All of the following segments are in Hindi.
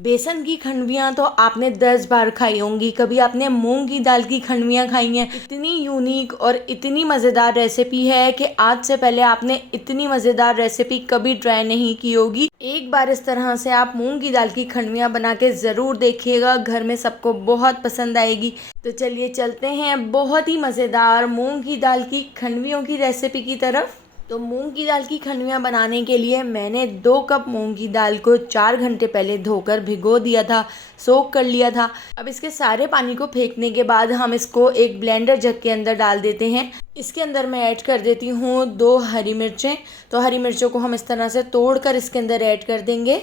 बेसन की खंडवियाँ तो आपने 10 बार खाई होंगी। कभी आपने मूंग की दाल की खंडवियाँ खाई हैं? इतनी यूनिक और इतनी मज़ेदार रेसिपी है कि आज से पहले आपने इतनी मज़ेदार रेसिपी कभी ट्राई नहीं की होगी। एक बार इस तरह से आप मूंग की दाल की खंडवियाँ बना के ज़रूर देखिएगा, घर में सबको बहुत पसंद आएगी। तो चलिए चलते हैं बहुत ही मज़ेदार मूंग की दाल की खंडवियों की रेसिपी की तरफ। तो मूंग की दाल की खंडवियाँ बनाने के लिए मैंने 2 कप मूंग की दाल को 4 घंटे पहले धोकर भिगो दिया था, सोक कर लिया था। अब इसके सारे पानी को फेंकने के बाद हम इसको एक ब्लेंडर जग के अंदर डाल देते हैं। इसके अंदर मैं ऐड कर देती हूँ 2 हरी मिर्चें। तो हरी मिर्चों को हम इस तरह से तोड़कर इसके अंदर ऐड कर देंगे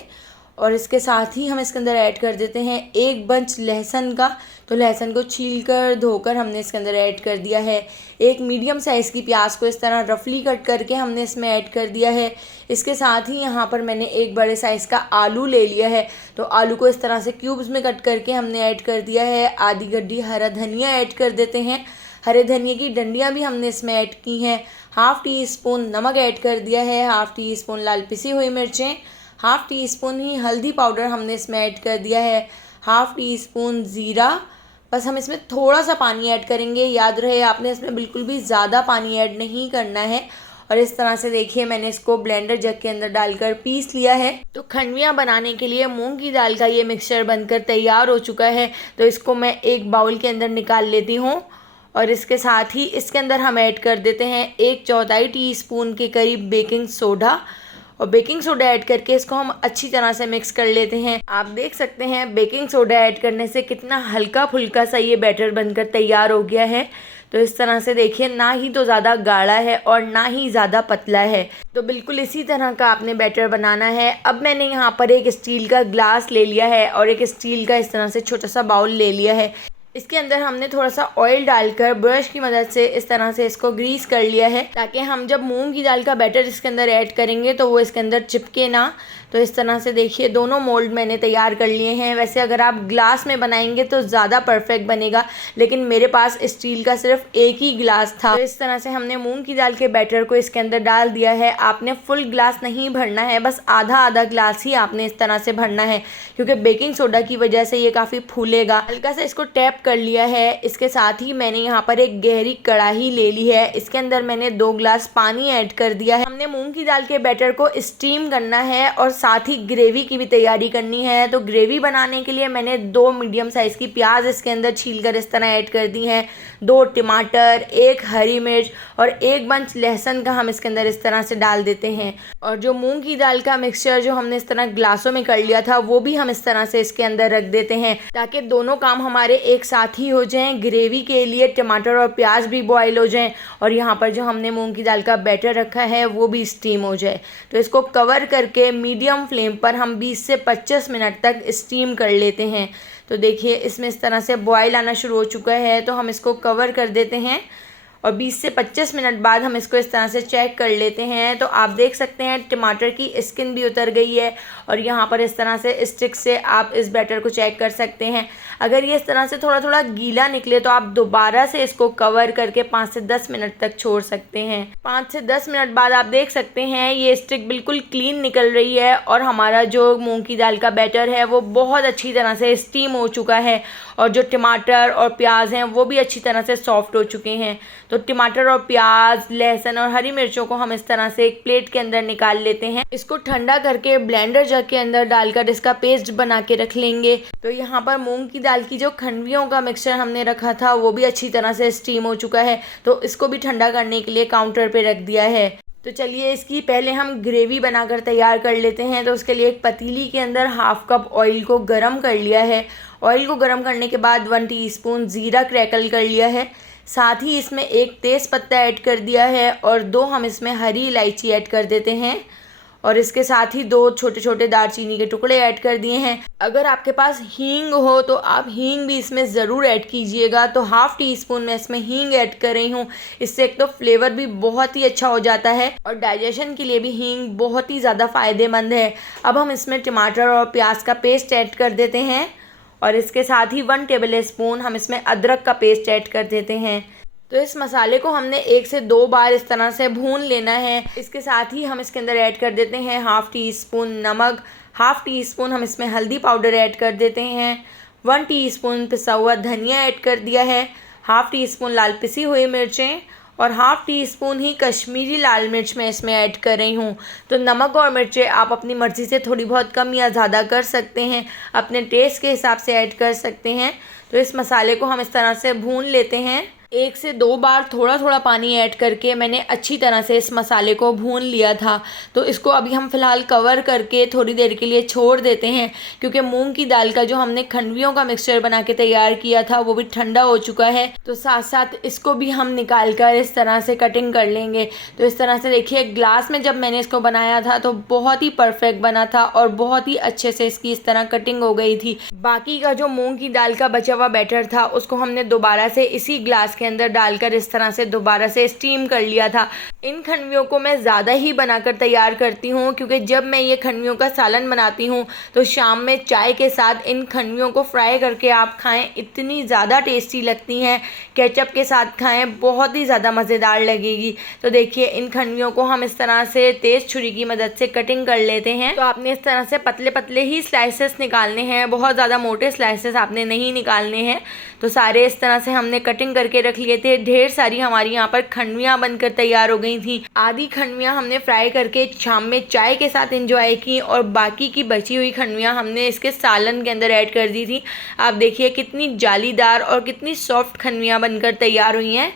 और इसके साथ ही हम इसके अंदर ऐड कर देते हैं 1 बंच लहसुन का। तो लहसुन को छीलकर धोकर हमने इसके अंदर ऐड कर दिया है। एक मीडियम साइज़ की प्याज को इस तरह रफली कट करके हमने इसमें ऐड कर दिया है। इसके साथ ही यहाँ पर मैंने एक बड़े साइज़ का आलू ले लिया है। तो आलू को इस तरह से क्यूब्स में कट करके हमने ऐड कर दिया है। आधी गड्डी हरा धनिया ऐड कर देते हैं। हरे धनिया की डंडियाँ भी हमने इसमें ऐड की हैं। हाफ़ टी स्पून नमक ऐड कर दिया है। हाफ़ टी स्पून लाल पिसी हुई मिर्चें, हाफ़ टी स्पून ही हल्दी पाउडर हमने इसमें ऐड कर दिया है। हाफ़ टी स्पून ज़ीरा। बस हम इसमें थोड़ा सा पानी ऐड करेंगे, याद रहे आपने इसमें बिल्कुल भी ज़्यादा पानी ऐड नहीं करना है। और इस तरह से देखिए मैंने इसको ब्लेंडर जग के अंदर डालकर पीस लिया है। तो खंडवियाँ बनाने के लिए मूंग की दाल का ये मिक्सचर बनकर तैयार हो चुका है। तो इसको मैं एक बाउल के अंदर निकाल लेती हूँ और इसके साथ ही इसके अंदर हम ऐड कर देते हैं 1/4 टीस्पून के करीब बेकिंग सोडा। और बेकिंग सोडा ऐड करके इसको हम अच्छी तरह से मिक्स कर लेते हैं। आप देख सकते हैं बेकिंग सोडा ऐड करने से कितना हल्का फुल्का सा ये बैटर बनकर तैयार हो गया है। तो इस तरह से देखिए, ना ही तो ज़्यादा गाढ़ा है और ना ही ज़्यादा पतला है। तो बिल्कुल इसी तरह का आपने बैटर बनाना है। अब मैंने यहाँ पर एक स्टील का ग्लास ले लिया है और एक स्टील का इस तरह से छोटा सा बाउल ले लिया है। इसके अंदर हमने थोड़ा सा ऑयल डालकर ब्रश की मदद से इस तरह से इसको ग्रीस कर लिया है, ताकि हम जब मूंग की दाल का बैटर इसके अंदर ऐड करेंगे तो वो इसके अंदर चिपके ना। तो इस तरह से देखिए दोनों मोल्ड मैंने तैयार कर लिए हैं। वैसे अगर आप ग्लास में बनाएंगे तो ज़्यादा परफेक्ट बनेगा, लेकिन मेरे पास स्टील का सिर्फ एक ही ग्लास था। तो इस तरह से हमने मूंग की दाल के बैटर को इसके अंदर डाल दिया है। आपने फुल ग्लास नहीं भरना है, बस आधा आधा ग्लास ही आपने इस तरह से भरना है, क्योंकि बेकिंग सोडा की वजह से ये काफ़ी फूलेगा। हल्का सा इसको टैप कर लिया है। इसके साथ ही मैंने यहाँ पर एक गहरी कढ़ाई ले ली है। इसके अंदर मैंने 2 ग्लास पानी ऐड कर दिया है। हमने मूंग की दाल के बैटर को स्टीम करना है और साथ ही ग्रेवी की भी तैयारी करनी है। तो ग्रेवी बनाने के लिए मैंने 2 मीडियम साइज़ की प्याज इसके अंदर छीलकर इस तरह ऐड कर दी हैं। 2 टमाटर, 1 हरी मिर्च और 1 बंच लहसुन का हम इसके अंदर इस तरह से डाल देते हैं। और जो मूंग की दाल का मिक्सचर जो हमने इस तरह ग्लासों में कर लिया था, वो भी हम इस तरह से इसके अंदर रख देते हैं, ताकि दोनों काम हमारे एक साथ ही हो जाएं। ग्रेवी के लिए टमाटर और प्याज भी बॉयल हो जाएं और यहाँ पर जो हमने मूंग की दाल का बैटर रखा है वो भी स्टीम हो जाए। तो इसको कवर करके मीडियम फ्लेम पर हम 20 से 25 मिनट तक स्टीम कर लेते हैं। तो देखिए इसमें इस तरह से बॉयल आना शुरू हो चुका है। तो हम इसको कवर कर देते हैं और 20 से 25 मिनट बाद हम इसको इस तरह से चेक कर लेते हैं। तो आप देख सकते हैं टमाटर की स्किन भी उतर गई है और यहाँ पर इस तरह से स्टिक से आप इस बैटर को चेक कर सकते हैं। अगर ये इस तरह से थोड़ा थोड़ा गीला निकले तो आप दोबारा से इसको कवर करके 5 से 10 मिनट तक छोड़ सकते हैं। 5 से 10 मिनट बाद आप देख सकते हैं ये स्टिक बिल्कुल क्लीन निकल रही है और हमारा जो मूंग की दाल का बैटर है वो बहुत अच्छी तरह से स्टीम हो चुका है और जो टमाटर और प्याज हैं वो भी अच्छी तरह से सॉफ्ट हो चुके हैं। तो टमाटर और प्याज, लहसुन और हरी मिर्चों को हम इस तरह से एक प्लेट के अंदर निकाल लेते हैं। इसको ठंडा करके ब्लेंडर जग के अंदर डालकर इसका पेस्ट बना के रख लेंगे। तो यहाँ पर मूंग की दाल की जो खंडवियों का मिक्सचर हमने रखा था वो भी अच्छी तरह से स्टीम हो चुका है। तो इसको भी ठंडा करने के लिए काउंटर पे रख दिया है। तो चलिए इसकी पहले हम ग्रेवी बनाकर तैयार कर लेते हैं। तो उसके लिए एक पतीली के अंदर 1/2 कप ऑयल को गरम कर लिया है। ऑयल को गरम करने के बाद 1 टीस्पून ज़ीरा क्रैकल कर लिया है। साथ ही इसमें 1 तेज़ पत्ता ऐड कर दिया है और 2 हम इसमें हरी इलायची ऐड कर देते हैं और इसके साथ ही 2 छोटे छोटे दालचीनी के टुकड़े ऐड कर दिए हैं। अगर आपके पास हींग हो तो आप हींग भी इसमें ज़रूर ऐड कीजिएगा। तो 1/2 टीस्पून मैं इसमें हींग ऐड कर रही हूँ। इससे एक तो फ्लेवर भी बहुत ही अच्छा हो जाता है और डाइजेशन के लिए भी हींग बहुत ही ज़्यादा फ़ायदेमंद है। अब हम इसमें टमाटर और प्याज का पेस्ट ऐड कर देते हैं और इसके साथ ही 1 टेबल स्पून हम इसमें अदरक का पेस्ट ऐड कर देते हैं। तो इस मसाले को हमने 1 से 2 बार इस तरह से भून लेना है। इसके साथ ही हम इसके अंदर ऐड कर देते हैं 1/2 टीस्पून नमक, हाफ़ टी स्पून हम इसमें हल्दी पाउडर ऐड कर देते हैं, 1 टीस्पून पिसा हुआ धनिया ऐड कर दिया है, हाफ़ टी स्पून लाल पिसी हुई मिर्चें और हाफ़ टी स्पून ही कश्मीरी लाल मिर्च मैं इसमें ऐड कर रही हूँ। तो नमक और मिर्चें आप अपनी मर्ज़ी से थोड़ी बहुत कम या ज़्यादा कर सकते हैं, अपने टेस्ट के हिसाब से ऐड कर सकते हैं। तो इस मसाले को हम इस तरह से भून लेते हैं। 1 से 2 बार थोड़ा थोड़ा पानी ऐड करके मैंने अच्छी तरह से इस मसाले को भून लिया था। तो इसको अभी हम फ़िलहाल कवर करके थोड़ी देर के लिए छोड़ देते हैं, क्योंकि मूंग की दाल का जो हमने खंडवियों का मिक्सचर बना के तैयार किया था वो भी ठंडा हो चुका है। तो साथ साथ इसको भी हम निकाल कर इस तरह से कटिंग कर लेंगे। तो इस तरह से देखिए, ग्लास में जब मैंने इसको बनाया था तो बहुत ही परफेक्ट बना था और बहुत ही अच्छे से इसकी इस तरह कटिंग हो गई थी। बाकी का जो मूंग की दाल का बचा हुआ बैटर था उसको हमने दोबारा से इसी ग्लास के अंदर डालकर इस तरह से दोबारा से स्टीम कर लिया था। इन खंडवियों को मैं ज़्यादा ही बनाकर तैयार करती हूँ, क्योंकि जब मैं ये खंडवियों का सालन बनाती हूँ तो शाम में चाय के साथ इन खंडवियों को फ्राई करके आप खाएं, इतनी ज़्यादा टेस्टी लगती हैं। केचप के साथ खाएं, बहुत ही ज़्यादा मज़ेदार लगेगी। तो देखिए, इन खंडवियों को हम इस तरह से तेज़ छुरी की मदद से कटिंग कर लेते हैं। तो आपने इस तरह से पतले पतले ही स्लाइसेस निकालने हैं, बहुत ज़्यादा मोटे स्लाइसेस आपने नहीं निकालने हैं। तो सारे इस तरह से हमने कटिंग करके रख लिए थे। ढेर सारी हमारी यहाँ पर खंडवियाँ बनकर तैयार हो गई थी। आधी खंडवियाँ हमने फ्राई करके शाम में चाय के साथ एंजॉय की और बाकी की बची हुई खंडवियाँ हमने इसके सालन के अंदर ऐड कर दी थी। आप देखिए कितनी जालीदार और कितनी सॉफ्ट खंडवियाँ बनकर तैयार हुई हैं।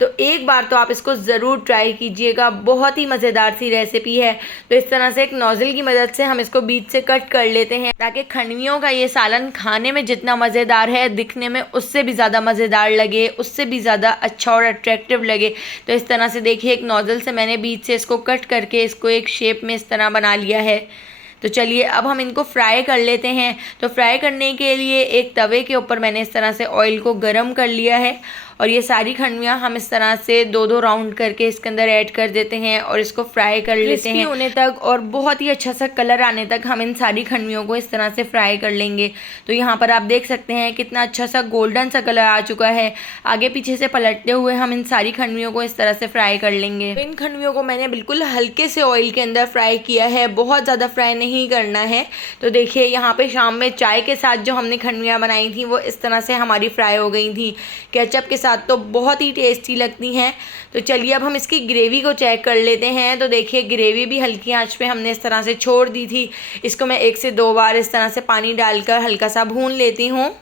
तो एक बार तो आप इसको ज़रूर ट्राई कीजिएगा, बहुत ही मज़ेदार सी रेसिपी है। तो इस तरह से एक नोज़ल की मदद से हम इसको बीच से कट कर लेते हैं, ताकि खंडवियों का ये सालन खाने में जितना मज़ेदार है, दिखने में उससे भी ज़्यादा मज़ेदार लगे, उससे भी ज़्यादा अच्छा और अट्रैक्टिव लगे। तो इस तरह से देखिए, एक नोज़ल से मैंने बीच से इसको कट करके इसको एक शेप में इस तरह बना लिया है। तो चलिए अब हम इनको फ्राई कर लेते हैं। तो फ्राई करने के लिए एक तवे के ऊपर मैंने इस तरह से ऑयल को गर्म कर लिया है और ये सारी खंडवियाँ हम इस तरह से 2-2 राउंड करके इसके अंदर ऐड कर देते हैं और इसको फ्राई कर लेते हैं होने तक, और बहुत ही अच्छा सा कलर आने तक हम इन सारी खंडवियों को इस तरह से फ्राई कर लेंगे। तो यहाँ पर आप देख सकते हैं कितना अच्छा सा गोल्डन सा कलर आ चुका है। आगे पीछे से पलटते हुए हम इन सारी खंडवियों को इस तरह से फ्राई कर लेंगे। तो इन खंडवियों को मैंने बिल्कुल हल्के से ऑयल के अंदर फ्राई किया है, बहुत ज़्यादा फ्राई नहीं करना है। तो देखिए, यहाँ पे शाम में चाय के साथ जो हमने खंडवियाँ बनाई थी वो इस तरह से हमारी फ्राई हो गई थी। केचप के साथ तो बहुत ही टेस्टी लगती हैं। तो चलिए अब हम इसकी ग्रेवी को चेक कर लेते हैं। तो देखिए, ग्रेवी भी हल्की आंच पे हमने इस तरह से छोड़ दी थी। इसको मैं 1 से 2 बार इस तरह से पानी डालकर हल्का सा भून लेती हूँ।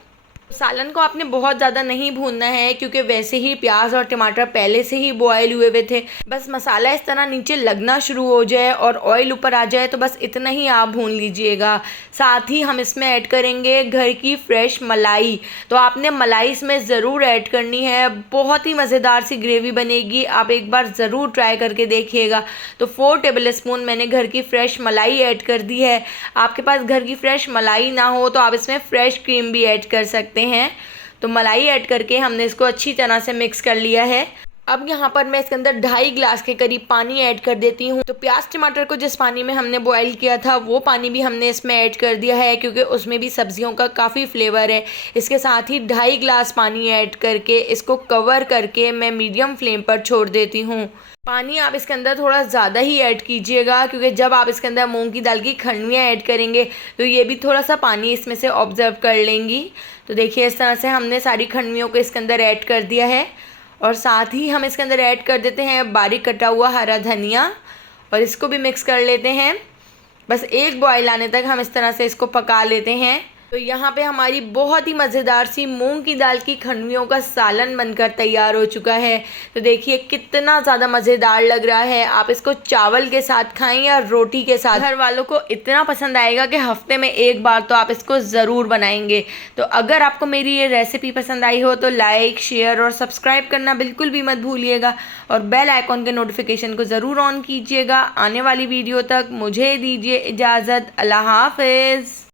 सालन को आपने बहुत ज़्यादा नहीं भूनना है, क्योंकि वैसे ही प्याज और टमाटर पहले से ही बॉयल हुए थे। बस मसाला इस तरह नीचे लगना शुरू हो जाए और ऑयल ऊपर आ जाए, तो बस इतना ही आप भून लीजिएगा। साथ ही हम इसमें ऐड करेंगे घर की फ्रेश मलाई। तो आपने मलाई इसमें ज़रूर ऐड करनी है, बहुत ही मज़ेदार सी ग्रेवी बनेगी। आप एक बार ज़रूर ट्राई करके देखिएगा। तो 4 टेबल स्पून मैंने घर की फ्रेश मलाई ऐड कर दी है। आपके पास घर की फ्रेश मलाई ना हो तो आप इसमें फ्रेश क्रीम भी ऐड कर सकते हैं। तो मलाई ऐड करके हमने इसको अच्छी तरह से मिक्स कर लिया है। अब यहाँ पर मैं इसके अंदर 2.5 गिलास के करीब पानी ऐड कर देती हूँ। तो प्याज टमाटर को जिस पानी में हमने बॉईल किया था वो पानी भी हमने इसमें ऐड कर दिया है, क्योंकि उसमें भी सब्जियों का काफ़ी फ्लेवर है। इसके साथ ही 2.5 गिलास पानी ऐड करके इसको कवर करके मैं मीडियम फ्लेम पर छोड़ देती हूँ। पानी आप इसके अंदर थोड़ा ज़्यादा ही ऐड कीजिएगा, क्योंकि जब आप इसके अंदर मूंग की दाल की खंडवियाँ ऐड करेंगे तो ये भी थोड़ा सा पानी इसमें से ऑब्जर्व कर लेंगी। तो देखिए, इस तरह से हमने सारी खंडवियों को इसके अंदर ऐड कर दिया है और साथ ही हम इसके अंदर ऐड कर देते हैं बारीक कटा हुआ हरा धनिया और इसको भी मिक्स कर लेते हैं। बस एक बॉयल आने तक हम इस तरह से इसको पका लेते हैं। तो यहाँ पे हमारी बहुत ही मज़ेदार सी मूंग की दाल की खंडवियों का सालन बनकर तैयार हो चुका है। तो देखिए कितना ज़्यादा मज़ेदार लग रहा है। आप इसको चावल के साथ खाएं या रोटी के साथ, घर वालों को इतना पसंद आएगा कि हफ्ते में एक बार तो आप इसको ज़रूर बनाएंगे। तो अगर आपको मेरी ये रेसिपी पसंद आई हो तो लाइक, शेयर और सब्सक्राइब करना बिल्कुल भी मत भूलिएगा और बेल आइकॉन के नोटिफिकेशन को ज़रूर ऑन कीजिएगा। आने वाली वीडियो तक मुझे दीजिए इजाज़त। अल्लाह हाफ़िज़।